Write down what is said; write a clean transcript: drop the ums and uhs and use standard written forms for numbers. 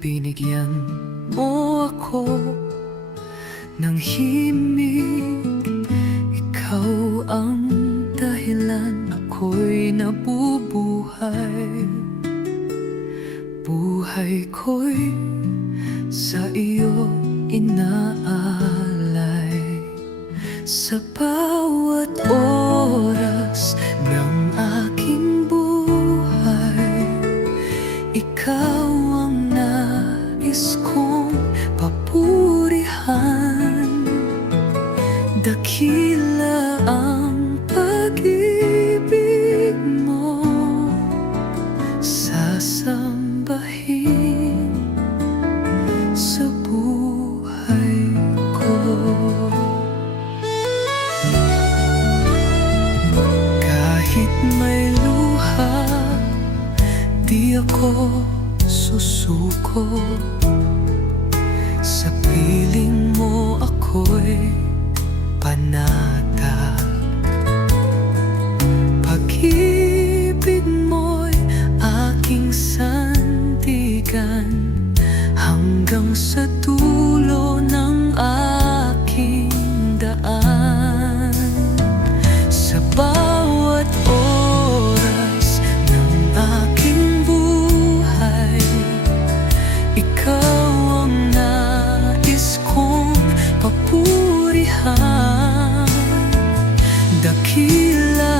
binigyan mo ako ng himig. Ikaw ang dahilan ako'y nabubuhay. Buhay ko'y sa iyo inaalay. Sa bawat oras ng aking buhay, ikaw ang nais kong papurihan. Dakila ang pag-ibig mo, sasambahin sa buhay ko. Kahit may luha, di ako susuko. Sa piling mo ako'y panatag. Pag-ibig mo'y aking sandigan hanggang sa dulo ng aking daan. Sa bawat oras ng aking buhay, ikaw ang nais kong papurihan. Dakila